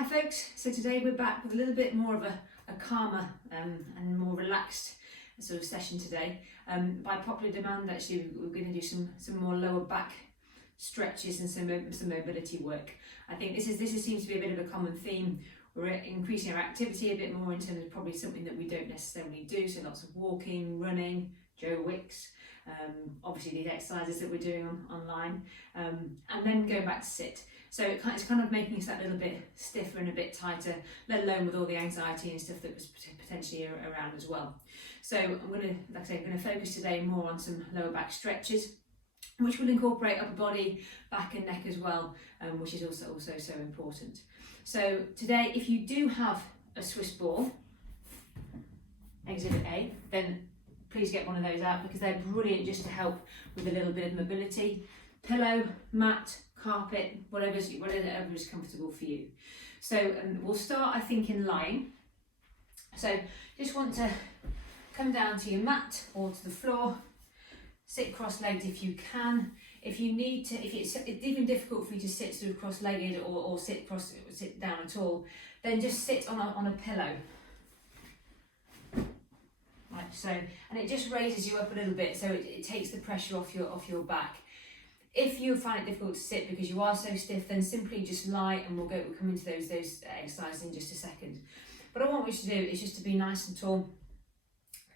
Hi folks, so today we're back with a little bit more of a calmer and more relaxed sort of session today. By popular demand, actually, we're going to do some more lower back stretches and some mobility work. I think this seems to be a bit of a common theme. We're increasing our activity a bit more in terms of probably something that we don't necessarily do, so lots of walking, running, Joe Wicks, obviously these exercises that we're doing online, and then going back to sit. So it's kind of making us that little bit stiffer and a bit tighter, let alone with all the anxiety and stuff that was potentially around as well. So I'm going to, like I say, I'm going to focus today more on some lower back stretches, which will incorporate upper body, back and neck as well, which is also so important. So today, if you do have a Swiss ball, Exhibit A, then please get one of those out because they're brilliant just to help with a little bit of mobility. Pillow, mat, carpet, whatever is comfortable for you. So we'll start, I think, in lying. So just want to come down to your mat or to the floor, sit cross-legged if you can. If you need to, if it's even difficult for you to sit sort of cross-legged or sit down at all, then just sit on a pillow. Like so, and it just raises you up a little bit, so it takes the pressure off your back. If you find it difficult to sit because you are so stiff, then simply just lie, and we'll come into those exercises in just a second. But what I want you to do is just to be nice and tall.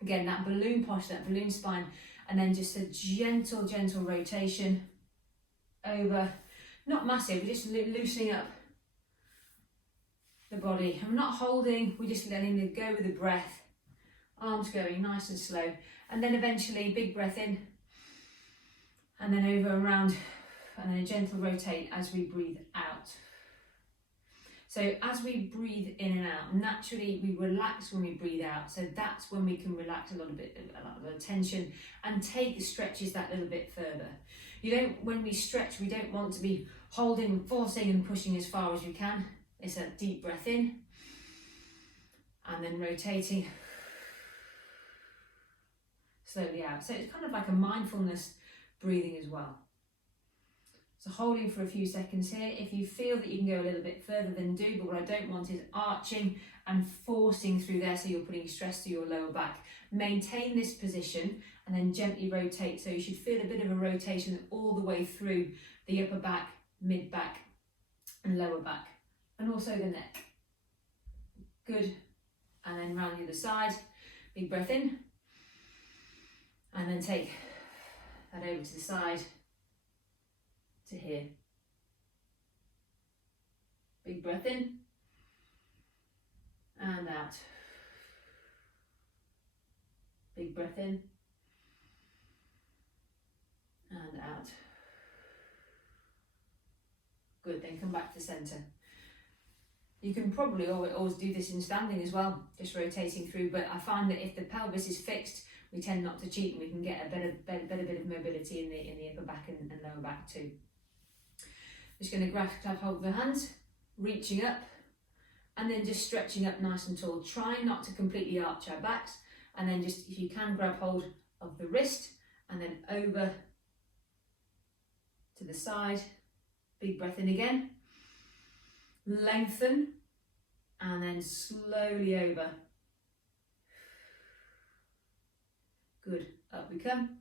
Again, that balloon posture, that balloon spine, and then just a gentle rotation over, not massive, we're just loosening up the body. I'm not holding, we're just letting it go with the breath. Arms going nice and slow, and then eventually big breath in, and then over and around, and then a gentle rotate as we breathe out. So as we breathe in and out, naturally we relax when we breathe out, so that's when we can relax a lot of the tension and take the stretches that little bit further. When we stretch, we don't want to be holding and forcing and pushing as far as you can. It's a deep breath in, and then rotating slowly out. So it's kind of like a mindfulness breathing as well. So holding for a few seconds here. If you feel that you can go a little bit further, then do, but what I don't want is arching and forcing through there, so you're putting stress to your lower back. Maintain this position and then gently rotate, so you should feel a bit of a rotation all the way through the upper back, mid back and lower back, and also the neck. Good. And then round the other side, big breath in, and then take that over to the side to here. Big breath in and out. Big breath in and out. Good, then come back to centre. You can probably always do this in standing as well, just rotating through, but I find that if the pelvis is fixed, we tend not to cheat, and we can get a better bit of mobility in the upper back and lower back too. Just going to grab hold of the hands, reaching up, and then just stretching up nice and tall. Try not to completely arch our backs, and then just, if you can, grab hold of the wrist, and then over to the side. Big breath in again. Lengthen, and then slowly over. Good, up we come.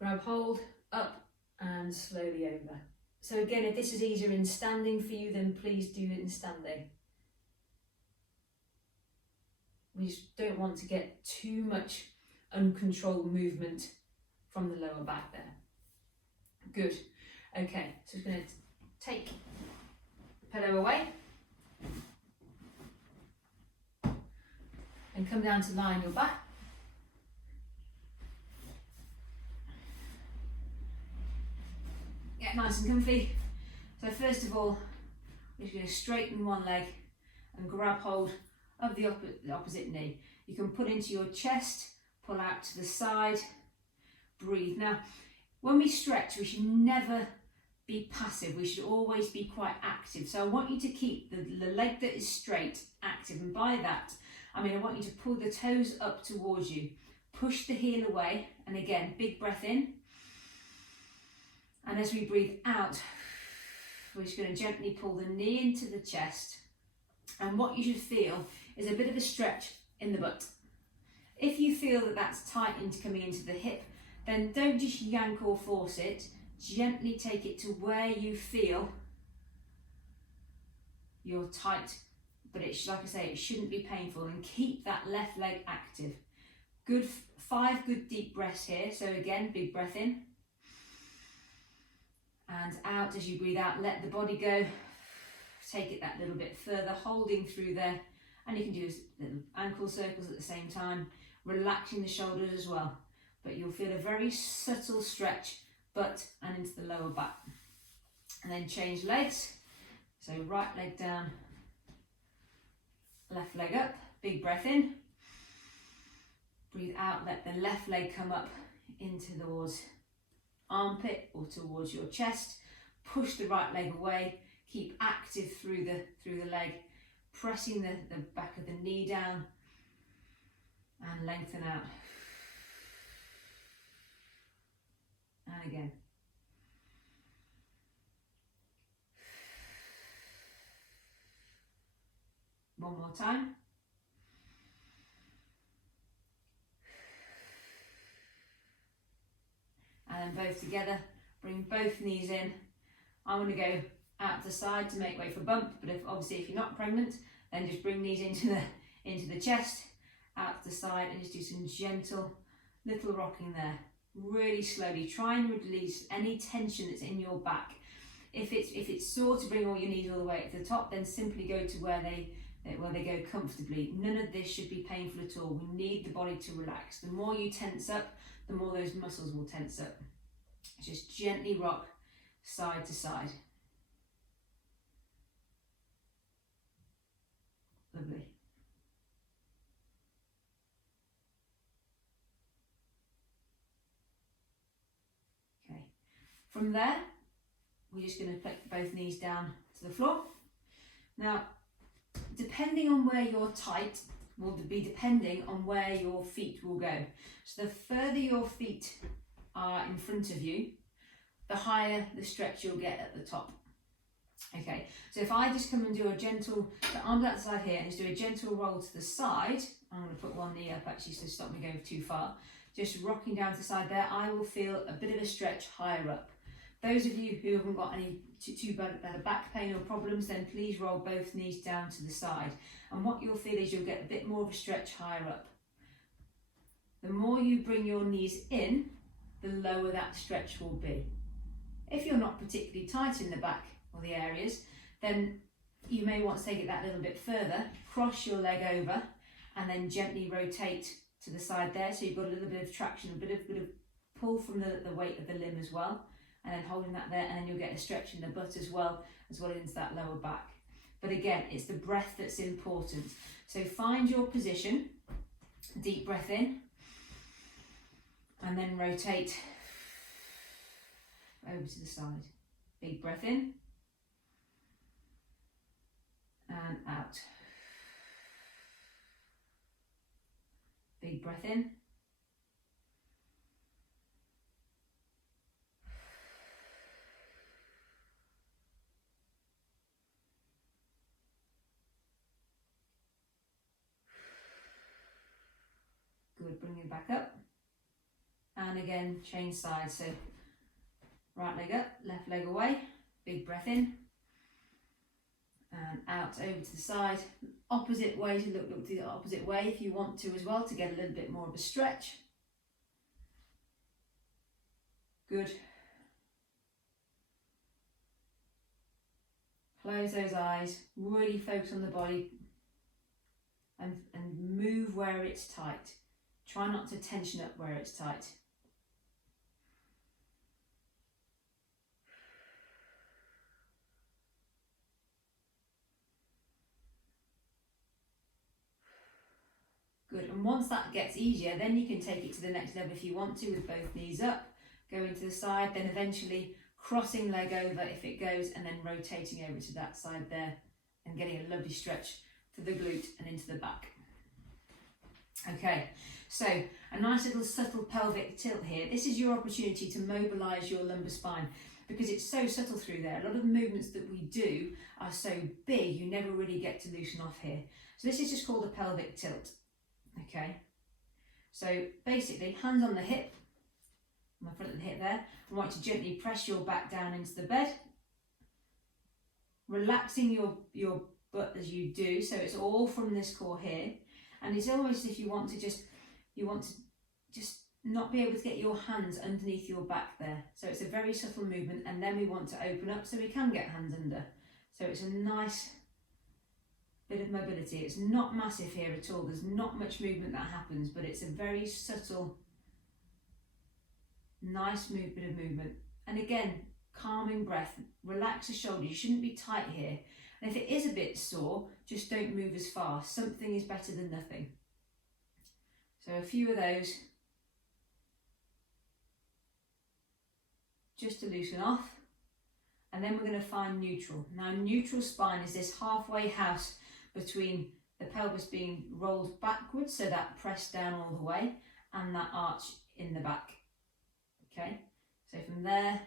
Grab hold, up, and slowly over. So again, if this is easier in standing for you, then please do it in standing. We just don't want to get too much uncontrolled movement from the lower back there. Good. Okay, so just going to take the pillow away and come down to lie on your back. Get nice and comfy. So first of all, we're just going to straighten one leg and grab hold of the opposite knee. You can pull into your chest, pull out to the side, breathe. Now, when we stretch, we should never be passive. We should always be quite active. So I want you to keep the leg that is straight active. And by that, I mean I want you to pull the toes up towards you. Push the heel away. And again, big breath in. And as we breathe out, we're just going to gently pull the knee into the chest, and what you should feel is a bit of a stretch in the butt. If you feel that that's tight into coming into the hip, then don't just yank or force it, gently take it to where you feel you're tight, but it's like I say, it shouldn't be painful, and keep that left leg active. Good, 5 good deep breaths here. So again, big breath in and out. As you breathe out, let the body go. Take it that little bit further, holding through there, and you can do little ankle circles at the same time, relaxing the shoulders as well. But you'll feel a very subtle stretch, butt and into the lower back. And then change legs. So right leg down, left leg up, big breath in. Breathe out, let the left leg come up into towards armpit or towards your chest. Push the right leg away. Keep active through the leg, pressing the back of the knee down and lengthen out. And again. One more time. And then both together, bring both knees in. I'm going to go out to the side to make way for bump, but if you're not pregnant, then just bring knees into the chest, out to the side, and just do some gentle little rocking there. Really slowly. Try and release any tension that's in your back. If it's sore to bring all your knees all the way up to the top, then simply go to where they go comfortably. None of this should be painful at all. We need the body to relax. The more you tense up, the more those muscles will tense up. Just gently rock side to side. Lovely. Okay. From there, we're just going to put both knees down to the floor. Now, depending on where you're tight, will be depending on where your feet will go. So the further your feet are in front of you, the higher the stretch you'll get at the top. Okay, so if I just come and do a gentle, the arms out the side here, and just do a gentle roll to the side, I'm going to put one knee up actually to stop me going too far, just rocking down to the side there, I will feel a bit of a stretch higher up. Those of you who haven't got any too bad back pain or problems, then please roll both knees down to the side. And what you'll feel is you'll get a bit more of a stretch higher up. The more you bring your knees in, the lower that stretch will be. If you're not particularly tight in the back or the areas, then you may want to take it that little bit further, cross your leg over, and then gently rotate to the side there. So you've got a little bit of traction, a bit of pull from the weight of the limb as well. And then holding that there, and then you'll get a stretch in the butt as well into that lower back. But again, it's the breath that's important. So find your position, deep breath in, and then rotate over to the side. Big breath in, and out. Big breath in, good, bring it back up, and again change sides. So right leg up, left leg away, big breath in, and out over to the side. Opposite way, to look the opposite way if you want to as well, to get a little bit more of a stretch. Good. Close those eyes, really focus on the body, and move where it's tight. Try not to tension up where it's tight. Good, and once that gets easier, then you can take it to the next level if you want to, with both knees up, going to the side, then eventually crossing leg over if it goes, and then rotating over to that side there, and getting a lovely stretch to the glute and into the back. Okay, so a nice little subtle pelvic tilt here. This is your opportunity to mobilise your lumbar spine. because it's so subtle through there. A lot of the movements that we do are so big, you never really get to loosen off here. So this is just called a pelvic tilt, okay? So basically, hands on the hip, on the front of the hip there. I want you to gently press your back down into the bed, relaxing your butt as you do, so it's all from this core here. And it's almost as if you want to just not be able to get your hands underneath your back there. So it's a very subtle movement, and then we want to open up so we can get hands under. So it's a nice bit of mobility. It's not massive here at all. There's not much movement that happens, but it's a very subtle, nice bit of movement. And again, calming breath, relax the shoulders. You shouldn't be tight here. And if it is a bit sore, just don't move as fast. Something is better than nothing. So a few of those just to loosen off. And then we're going to find neutral. Now, neutral spine is this halfway house between the pelvis being rolled backwards, so that press down all the way, and that arch in the back. Okay, so from there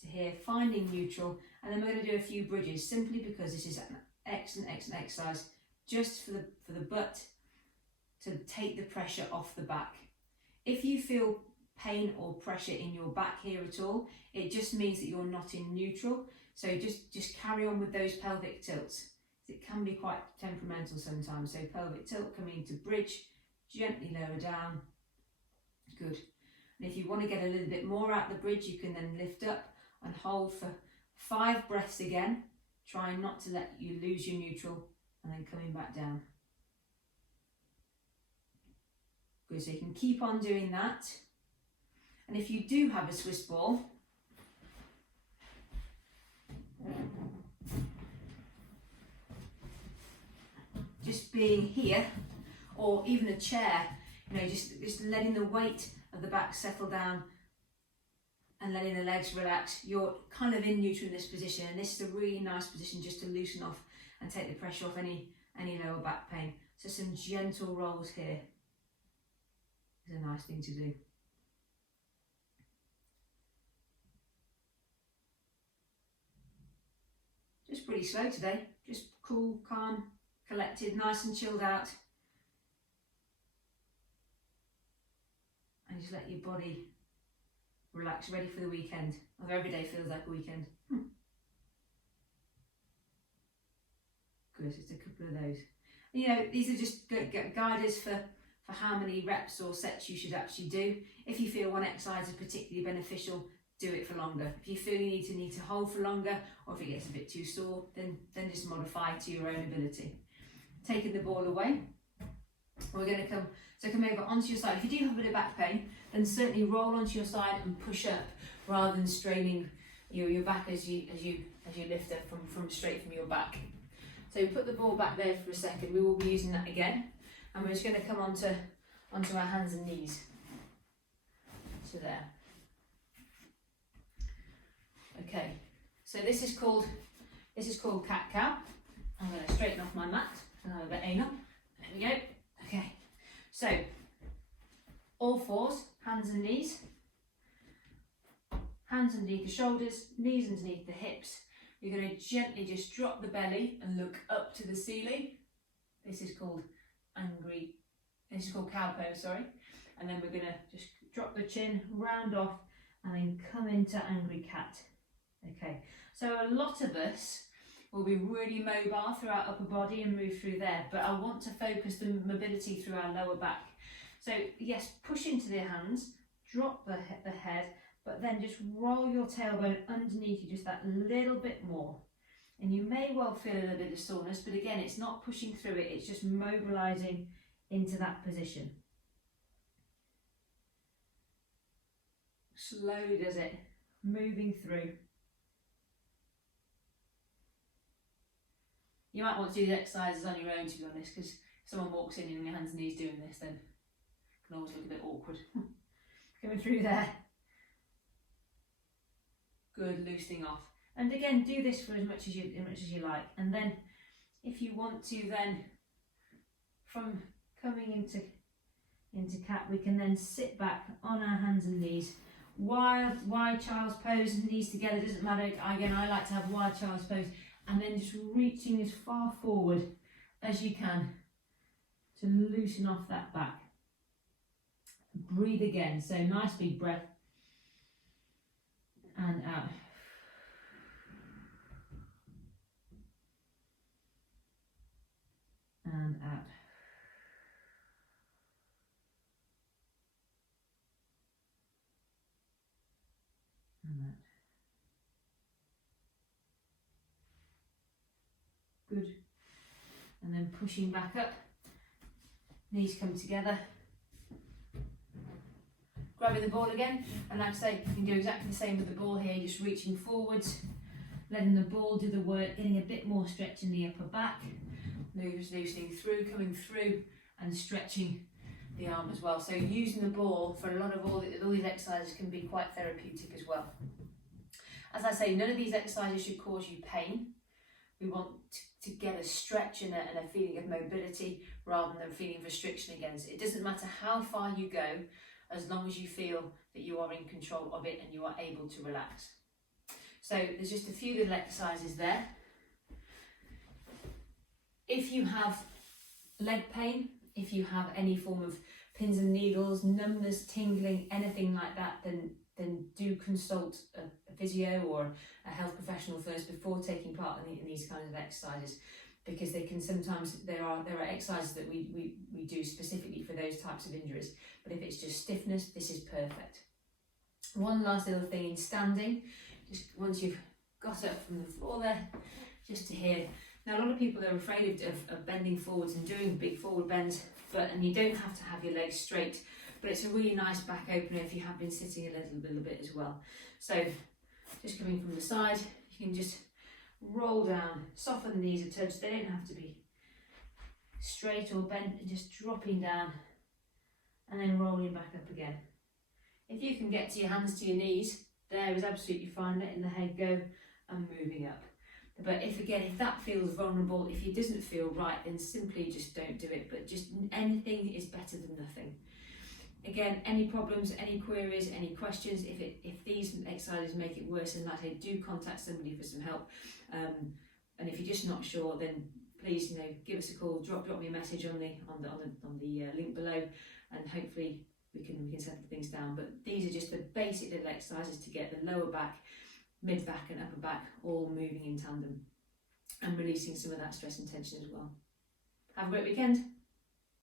to here, finding neutral, and then we're going to do a few bridges, simply because this is an excellent exercise just for the butt to take the pressure off the back. If you feel pain or pressure in your back here at all, it just means that you're not in neutral. So just carry on with those pelvic tilts. It can be quite temperamental sometimes. So pelvic tilt, coming into bridge, gently lower down. Good. And if you want to get a little bit more out the bridge, you can then lift up and hold for 5 breaths again, trying not to let you lose your neutral, and then coming back down. Good, so you can keep on doing that. And if you do have a Swiss ball, just being here, or even a chair, just letting the weight of the back settle down and letting the legs relax, you're kind of in neutral in this position, and this is a really nice position just to loosen off and take the pressure off any lower back pain. So some gentle rolls here is a nice thing to do. Just pretty slow today, just cool, calm, collected, nice and chilled out. And just let your body relax, ready for the weekend. Although every day feels like a weekend. Good, just a couple of those. These are just guiders for how many reps or sets you should actually do. If you feel one exercise is particularly beneficial, do it for longer. If you feel you need to hold for longer, or if it gets a bit too sore, then just modify to your own ability. Taking the ball away, we're going to come over onto your side. If you do have a bit of back pain, then certainly roll onto your side and push up, rather than straining your back as you lift up from straight from your back. So put the ball back there for a second. We will be using that again, and we're just going to come onto our hands and knees. So there. Okay. So this is called cat-cow. I'm going to straighten off my mat and have a bit anal. There we go. Okay. So all fours, hands and knees. Hands underneath the shoulders, knees underneath the hips. You're going to gently just drop the belly and look up to the ceiling. This is called cow pose, sorry. And then we're going to just drop the chin, round off, and then come into angry cat. Okay, so a lot of us will be really mobile through our upper body and move through there, but I want to focus the mobility through our lower back. So yes, push into the hands, drop the head, but then just roll your tailbone underneath you just that little bit more. And you may well feel a little bit of soreness, but again, it's not pushing through it, it's just mobilizing into that position. Slowly does it, moving through. You might want to do the exercises on your own, to be honest, because if someone walks in and your hands and knees doing this, then it can always look a bit awkward. Coming through there. Good, loosening off. And again, do this for as much as you like. And then, if you want to, then from coming into cat, we can then sit back on our hands and knees, wide child's pose, knees together, doesn't matter. Again, I like to have wide child's pose, and then just reaching as far forward as you can to loosen off that back. Breathe again, so nice big breath, and out. And out. And out. Good. And then pushing back up, knees come together, grabbing the ball again, and like I say, you can do exactly the same with the ball here, just reaching forwards, letting the ball do the work, getting a bit more stretch in the upper back, moves loosening through, coming through, and stretching the arm as well. So using the ball for a lot of all these exercises can be quite therapeutic as well. As I say, none of these exercises should cause you pain. We want to get a stretch and a feeling of mobility rather than a feeling of restriction against it. It doesn't matter how far you go, as long as you feel that you are in control of it and you are able to relax. So there's just a few little exercises there. If you have leg pain, if you have any form of pins and needles, numbness, tingling, anything like that, then do consult a physio or a health professional first before taking part in these kinds of exercises, because they can sometimes, there are exercises that we do specifically for those types of injuries, but if it's just stiffness, this is perfect. One last little thing in standing, just once you've got up from the floor there, just to hear. Now a lot of people are afraid of bending forwards and doing big forward bends, and you don't have to have your legs straight, but it's a really nice back opener if you have been sitting a little bit as well. So just coming from the side, you can just roll down, soften the knees a touch, they don't have to be straight or bent, and just dropping down and then rolling back up again. If you can get to your hands to your knees, there is absolutely fine, letting the head go and moving up. But if that feels vulnerable, if it doesn't feel right, then simply just don't do it. But just anything is better than nothing. Again, any problems, any queries, any questions, if these exercises make it worse than that, do contact somebody for some help. And if you're just not sure, then please, give us a call, drop me a message on the link below, and hopefully we can settle things down. But these are just the basic little exercises to get the lower back, mid back and upper back all moving in tandem and releasing some of that stress and tension as well. Have a great weekend.